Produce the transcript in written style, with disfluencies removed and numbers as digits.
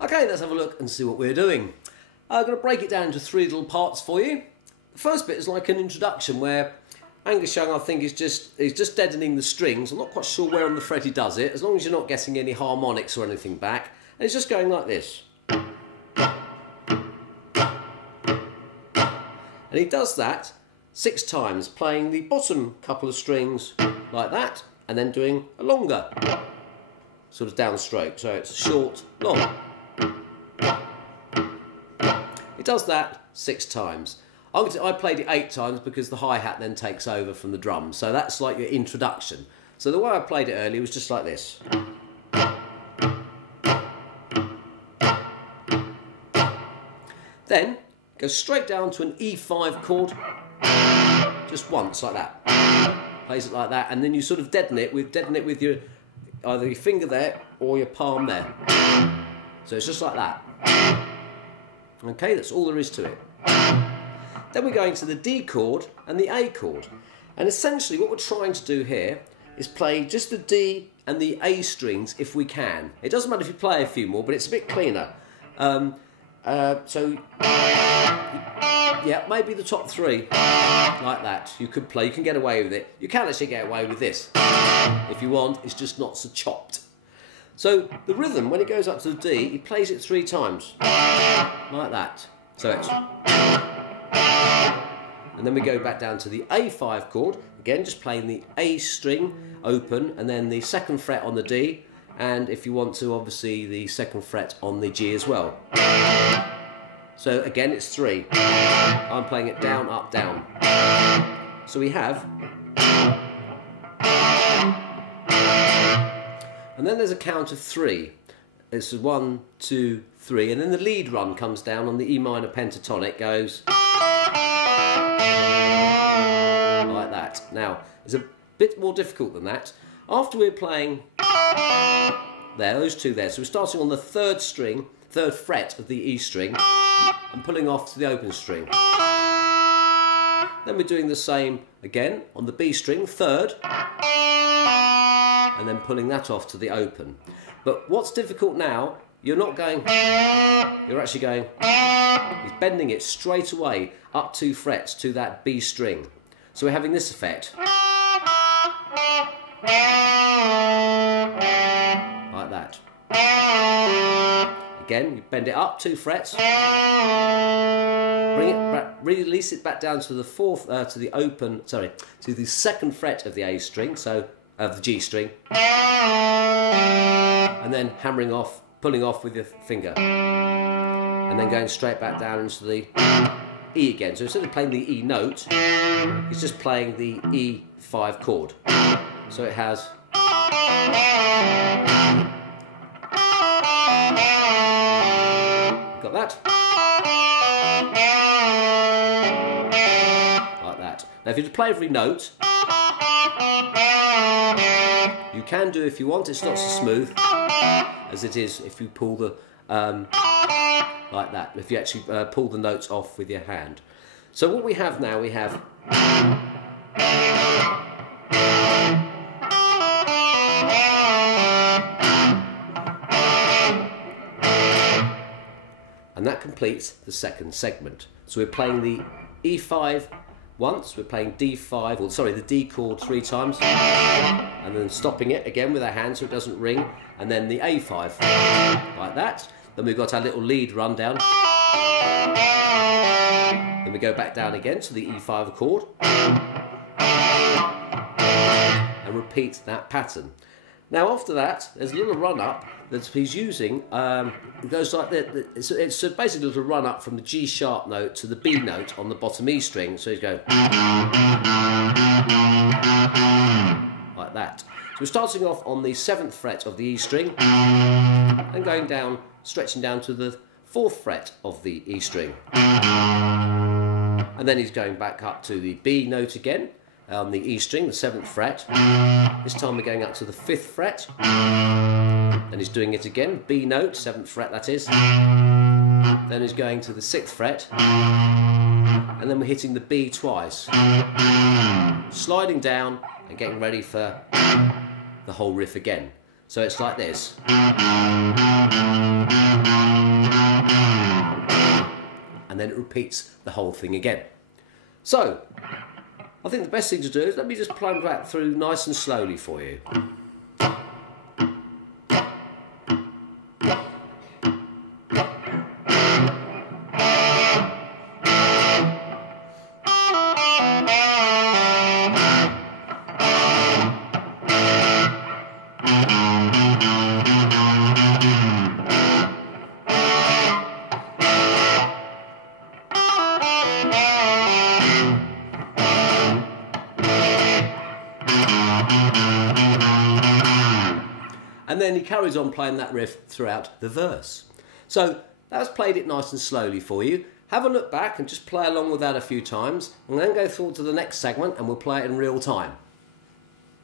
Okay, let's have a look and see what we're doing. I'm going to break it down into three little parts for you. The first bit is like an introduction where Angus Young, I think, is just deadening the strings. I'm not quite sure where on the fret he does it, as long as you're not getting any harmonics or anything back. And it's just going like this. And he does that 6 times, playing the bottom couple of strings like that, and then doing a longer sort of downstroke. So it's short, long. He does that 6 times. I played it 8 times because the hi-hat then takes over from the drum. So that's like your introduction. So the way I played it earlier was just like this. Then go straight down to an E5 chord, just once like that. Plays it like that, and then you sort of deaden it with your either your finger there or your palm there. So it's just like that. Okay, that's all there is to it. Then we're going to the D chord and the A chord. And essentially what we're trying to do here is play just the D and the A strings if we can. It doesn't matter if you play a few more, but it's a bit cleaner. Yeah, maybe the top 3, like that. You could play, you can get away with it. You can actually get away with this if you want, it's just not so chopped. So the rhythm, when it goes up to the D, he plays it 3 times, like that. So it's... And then we go back down to the A5 chord, again just playing the A string open, and then the 2nd fret on the D, and if you want to, obviously the 2nd fret on the G as well. So again it's 3. I'm playing it down, up, down. So we have... And then there's a count of 3. It's 1, 2, 3, and then the lead run comes down on the E minor pentatonic, goes like that. Now, it's a bit more difficult than that. After we're playing there, those 2 there, so we're starting on the 3rd string, 3rd fret of the E string, and pulling off to the open string. Then we're doing the same again on the B string, 3rd, and then pulling that off to the open. But what's difficult now, you're not going, you're actually going, he's bending it straight away up 2 frets to that B string. So we're having this effect. Like that. Again, you bend it up 2 frets, bring it back, release it back down to the 4th, to the 2nd fret of the A string, so of the G string, and then hammering off, pulling off with your finger, and then going straight back down into the E again. So instead of playing the E note, he's just playing the E5 chord. So it has... Got that? Like that. Now if you play every note, you can do if you want, it's not so smooth as it is if you pull the, like that, if you actually pull the notes off with your hand. So what we have now, we have... And that completes the 2nd segment. So we're playing the E5 once, we're playing D5, or sorry, the D chord 3 times, and then stopping it again with our hand so it doesn't ring, and then the A5, like that. Then we've got our little lead run down. Then we go back down again to the E5 chord, and repeat that pattern. Now after that, there's a little run up that he's using, it goes like that, it's basically a little run up from the G sharp note to the B note on the bottom E string, so he's going like that. So we're starting off on the 7th fret of the E string, and going down, stretching down to the 4th fret of the E string. And then he's going back up to the B note again, on the E string, the 7th fret. This time we're going up to the 5th fret. Then he's doing it again, B note, 7th fret that is. Then he's going to the 6th fret. And then we're hitting the B twice. Sliding down and getting ready for the whole riff again. So it's like this. and then it repeats the whole thing again. So, I think the best thing to do is let me just play that through nice and slowly for you. And then he carries on playing that riff throughout the verse. So that's played it nice and slowly for you. Have a look back and just play along with that a few times, and then go forward to the next segment and we'll play it in real time.